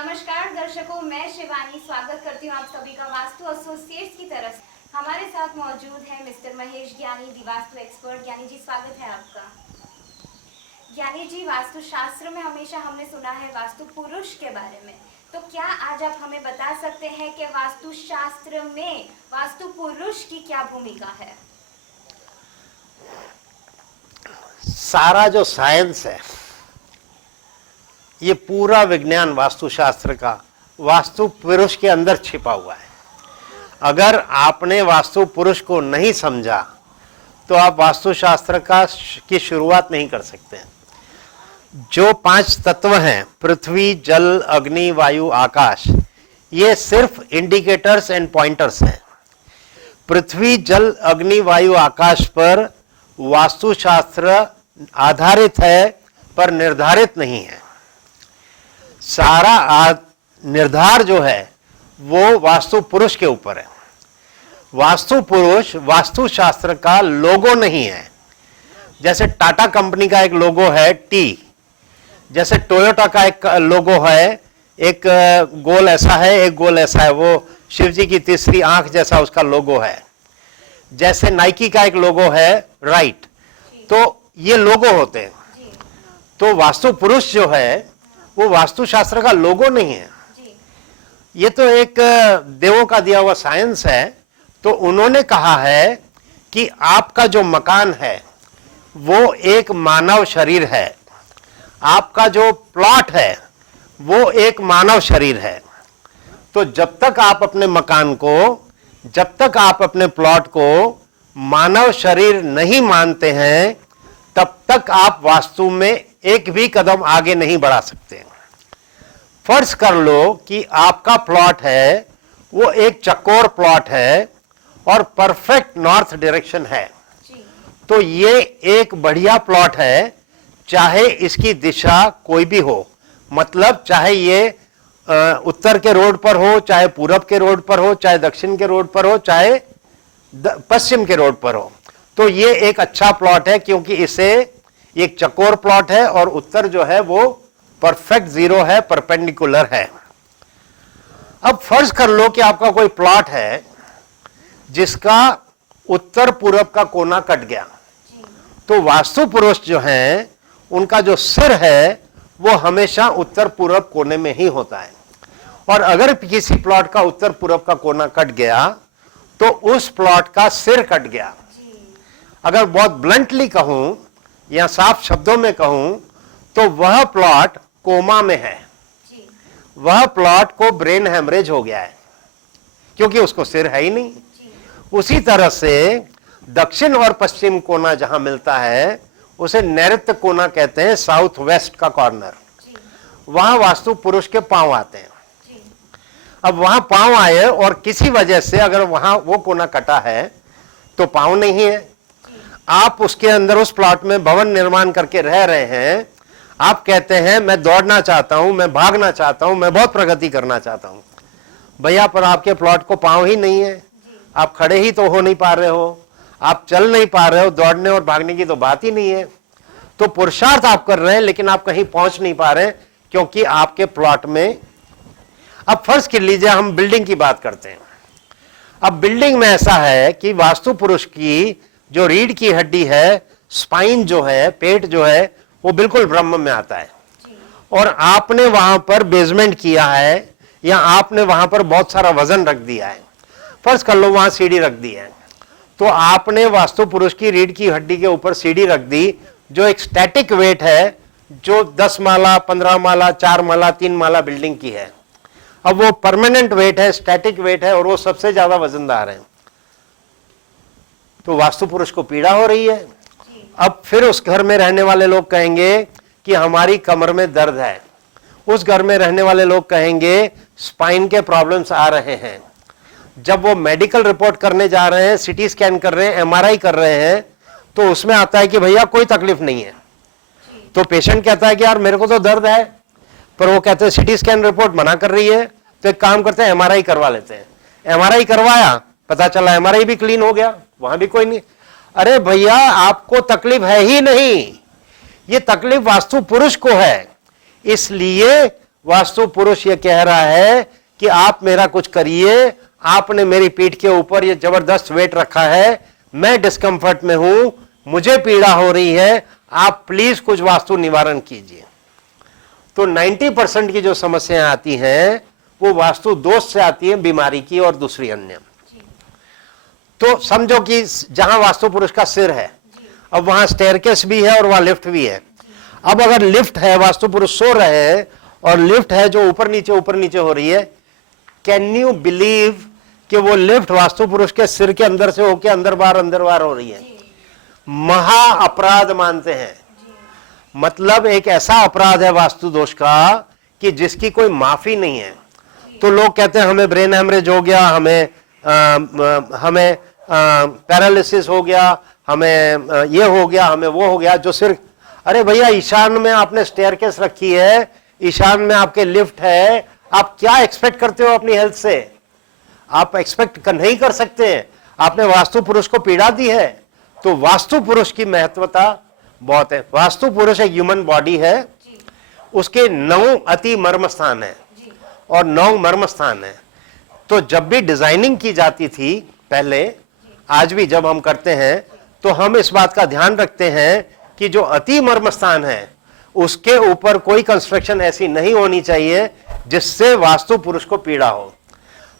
नमस्कार दर्शकों, मैं शिवानी स्वागत करती हूँ आप सभी का वास्तु एसोसिएट्स की तरफ से। हमारे साथ मौजूद है मिस्टर महेश ज्ञानी, दी वास्तु एक्सपर्ट। ज्ञानी जी, स्वागत है आपका। ज्ञानी जी, वास्तु शास्त्र में हमेशा हमने सुना है वास्तु पुरुष के बारे में, तो क्या आज आप हमें बता सकते हैं कि वास्तु शास्त्र में वास्तु पुरुष की क्या भूमिका है? सारा जो साइंस है, ये पूरा विज्ञान वास्तुशास्त्र का वास्तु पुरुष के अंदर छिपा हुआ है। अगर आपने वास्तु पुरुष को नहीं समझा तो आप वास्तुशास्त्र की शुरुआत नहीं कर सकते हैं। जो 5 तत्व हैं, पृथ्वी, जल, अग्नि, वायु, आकाश, ये सिर्फ इंडिकेटर्स एंड पॉइंटर्स हैं। पृथ्वी, जल, अग्नि, वायु, आकाश पर वास्तुशास्त्र आधारित है पर निर्धारित नहीं है। सारा निर्धार जो है वो वास्तु पुरुष के ऊपर है। वास्तु पुरुष वास्तुशास्त्र का लोगो नहीं है। जैसे टाटा कंपनी का एक लोगो है टी, जैसे टोयोटा का एक लोगो है, एक गोल ऐसा है, एक गोल ऐसा है, वो शिव जी की तीसरी आंख जैसा उसका लोगो है। जैसे नाइकी का एक लोगो है राइट, तो ये लोगो होते हैं। तो वास्तु पुरुष जो है वो वास्तुशास्त्र का लोगो नहीं है। ये तो एक देवों का दिया हुआ साइंस है। तो उन्होंने कहा है कि आपका जो मकान है वो एक मानव शरीर है, आपका जो प्लॉट है वो एक मानव शरीर है। तो जब तक आप अपने मकान को, जब तक आप अपने प्लॉट को मानव शरीर नहीं मानते हैं, तब तक आप वास्तु में एक भी कदम आगे नहीं बढ़ा सकते। फर्ज कर लो कि आपका प्लॉट है वो एक चौकोर प्लॉट है और परफेक्ट नॉर्थ डायरेक्शन है, तो ये एक बढ़िया प्लॉट है, चाहे इसकी दिशा कोई भी हो। मतलब चाहे ये उत्तर के रोड पर हो, चाहे पूरब के रोड पर हो, चाहे दक्षिण के रोड पर हो, चाहे पश्चिम के रोड पर हो, तो ये एक अच्छा प्लॉट है, क्योंकि इसे एक चौकोर प्लॉट है और उत्तर जो है वो परफेक्ट जीरो है, परपेंडिकुलर है। अब फर्ज कर लो कि आपका कोई प्लॉट है जिसका उत्तर पूरब का कोना कट गया, तो वास्तु पुरुष जो हैं उनका जो सिर है वो हमेशा उत्तर पूरब कोने में ही होता है। और अगर किसी प्लॉट का उत्तर पूरब का कोना कट गया तो उस प्लॉट का सिर कट गया। अगर बहुत ब्लंटली कहूं या साफ शब्दों में कहूं तो वह प्लॉट कोमा में है, वह प्लॉट को ब्रेन हेमरेज हो गया है, क्योंकि उसको सिर है ही नहीं। उसी तरह से दक्षिण और पश्चिम कोना जहां मिलता है उसे नैऋत्य कोना कहते हैं, साउथ वेस्ट का कॉर्नर। वहां वास्तु पुरुष के पांव आते हैं। अब वहां पांव आए और किसी वजह से अगर वहां वो कोना कटा है तो पांव नहीं है। आप उसके अंदर उस प्लॉट में भवन निर्माण करके रह रहे हैं, आप कहते हैं मैं दौड़ना चाहता हूं, मैं भागना चाहता हूं, मैं बहुत प्रगति करना चाहता हूं। भैया, पर आपके प्लॉट को पांव ही नहीं है, आप खड़े ही तो हो नहीं पा रहे हो, आप चल नहीं पा रहे हो, दौड़ने और भागने की तो बात ही नहीं है। तो पुरुषार्थ आप कर रहे हैं लेकिन आप कहीं पहुंच नहीं पा रहे, क्योंकि आपके प्लॉट में। अब फर्ज कर लीजिए हम बिल्डिंग की बात करते हैं। अब बिल्डिंग में ऐसा है कि वास्तु पुरुष की जो रीढ़ की हड्डी है, स्पाइन जो है, पेट जो है, वो बिल्कुल ब्रह्म में आता है। और आपने वहां पर बेसमेंट किया है या आपने वहां पर बहुत सारा वजन रख दिया है। फर्ज कर लो वहां सीढ़ी रख दी है, तो आपने वास्तु पुरुष की रीढ़ की हड्डी के ऊपर सीढ़ी रख दी, जो एक स्टैटिक वेट है, जो 10 माला, 15 माला, 4 माला, 3 माला बिल्डिंग की है। अब वो परमानेंट वेट है, स्टैटिक वेट है, और वो सबसे ज्यादा वजनदार है। तो वास्तु पुरुष को पीड़ा हो रही है। अब फिर उस घर में रहने वाले लोग कहेंगे कि हमारी कमर में दर्द है, उस घर में रहने वाले लोग कहेंगे स्पाइन के प्रॉब्लम्स आ रहे हैं। जब वो मेडिकल रिपोर्ट करने जा रहे हैं, सीटी स्कैन कर रहे हैं, एमआरआई कर रहे हैं, तो उसमें आता है कि भैया कोई तकलीफ नहीं है। तो पेशेंट कहता है कि यार मेरे को तो दर्द है, पर वो कहते हैं सीटी स्कैन रिपोर्ट मना कर रही है, तो एक काम करते हैं एमआरआई करवा लेते हैं। एमआरआई करवाया, पता चला एमआरआई भी क्लीन हो गया, वहां भी कोई नहीं। अरे भैया, आपको तकलीफ है ही नहीं, ये तकलीफ वास्तु पुरुष को है। इसलिए वास्तु पुरुष ये कह रहा है कि आप मेरा कुछ करिए, आपने मेरी पीठ के ऊपर ये जबरदस्त वेट रखा है, मैं डिस्कंफर्ट में हूं, मुझे पीड़ा हो रही है, आप प्लीज कुछ वास्तु निवारण कीजिए। तो 90% की जो समस्याएं आती हैं वो वास्तु दोष से आती हैं, बीमारी की और दूसरी अन्य। तो समझो कि जहां वास्तु पुरुष का सिर है, अब वहां स्टेयरकेस भी है और वहां लिफ्ट भी है। अब अगर लिफ्ट है, वास्तु पुरुष सो रहे हैं और लिफ्ट है जो ऊपर नीचे हो रही है, कैन यू बिलीव कि वो लिफ्ट वास्तु पुरुष के सिर के अंदर से होके अंदर बाहर हो रही है? महा अपराध मानते हैं। मतलब एक ऐसा अपराध है वास्तु दोष का कि जिसकी कोई माफी नहीं है। तो लोग कहते हैं हमें ब्रेन हेमरेज हो गया, हमें पैरालिसिस हो गया, हमें ये हो गया, हमें वो हो गया, जो सिर्फ, अरे भैया ईशान में आपने स्टेयरकेस रखी है, ईशान में आपके लिफ्ट है, आप क्या एक्सपेक्ट करते हो अपनी हेल्थ से? आप एक्सपेक्ट नहीं कर सकते। आपने वास्तु पुरुष को पीड़ा दी है। तो वास्तु पुरुष की महत्वता बहुत है। वास्तु पुरुष एक ह्यूमन बॉडी है, उसके 9 अति मर्म स्थान है और 9 मर्म स्थान है। तो जब भी डिजाइनिंग की जाती थी पहले, आज भी जब हम करते हैं, तो हम इस बात का ध्यान रखते हैं कि जो अति मर्म स्थान है उसके ऊपर कोई कंस्ट्रक्शन ऐसी नहीं होनी चाहिए जिससे वास्तु पुरुष को पीड़ा हो।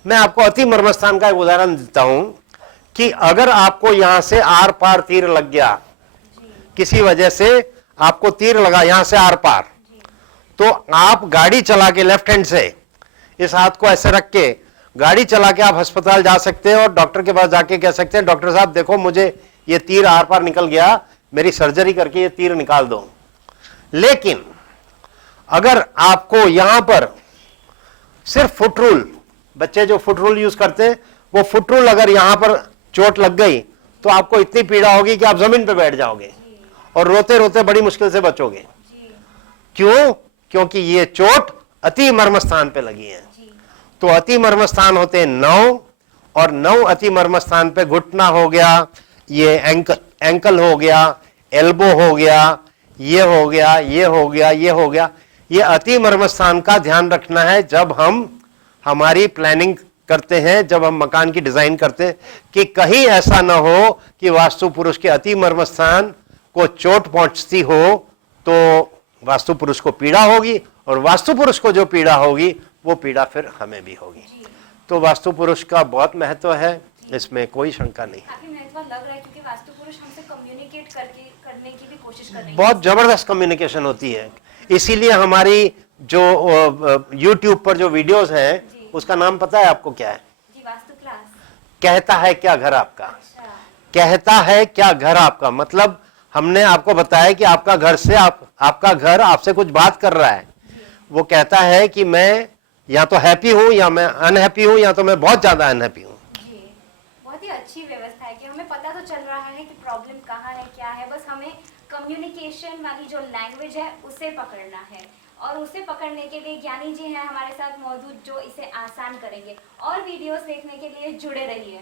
मैं आपको अति मर्म स्थान का एक उदाहरण देता हूं कि अगर आपको यहां से आर पार तीर लग गया, किसी वजह से आपको तीर लगा यहां से आर पार, तो आप गाड़ी चला के लेफ्ट हैंड से इस हाथ को ऐसे रख के गाड़ी चला के आप अस्पताल जा सकते हैं और डॉक्टर के पास जाके कह सकते हैं, डॉक्टर साहब देखो मुझे ये तीर आर पार निकल गया, मेरी सर्जरी करके ये तीर निकाल दो। लेकिन अगर आपको यहां पर सिर्फ फुट रूल, बच्चे जो फुट रूल यूज करते हैं, वो फुट रूल अगर यहां पर चोट लग गई तो आपको इतनी पीड़ा होगी कि आप जमीन पे बैठ जाओगे और रोते रोते बड़ी मुश्किल से बचोगे। क्यों? क्योंकि ये चोट अति मर्म स्थान पे लगी है। तो अति मर्म स्थान होते हैं 9, और 9 अति मर्म स्थान पे घुटना हो गया, ये एंकल हो गया, एल्बो हो गया, ये हो गया, ये हो गया, ये हो गया। ये अति मर्म स्थान का ध्यान रखना है जब हम हमारी प्लानिंग करते हैं, जब हम मकान की डिजाइन करते हैं, कि कहीं ऐसा ना हो कि वास्तु पुरुष के अति मर्म स्थान को चोट पहुंचती हो तो वास्तु पुरुष को पीड़ा होगी, और वास्तु पुरुष को जो पीड़ा होगी वो पीड़ा फिर हमें भी होगी। तो वास्तु पुरुष का बहुत महत्व है, इसमें कोई शंका नहीं। काफी महत्व लग रहा है क्योंकि वास्तु पुरुष हमसे कम्युनिकेट करने की भी कोशिश कर रही है। बहुत जबरदस्त कम्युनिकेशन होती है। इसीलिए हमारी जो YouTube पर जो वीडियोस हैं, उसका नाम पता है आपको क्या है? जी, वास्तु क्लास। कहता है क्या घर आपका? अच्छा। कहता है क्या घर आपका, मतलब हमने आपको बताया कि आपका घर से आपका घर आपसे कुछ बात कर रहा है। वो कहता है कि मैं या तो हैप्पी हूं या मैं अनहैप्पी हूं या तो मैं बहुत ज्यादा अनहैप्पी हूं। जी, बहुत ही अच्छी व्यवस्था है कि हमें पता तो चल रहा है कि प्रॉब्लम कहाँ है, क्या है, बस हमें कम्युनिकेशन वाली जो लैंग्वेज है उसे पकड़ना है। और उसे पकड़ने के लिए ज्ञानी जी हैं हमारे साथ मौजूद जो इसे आसान करेंगे। और वीडियोस देखने के लिए जुड़े रहिए।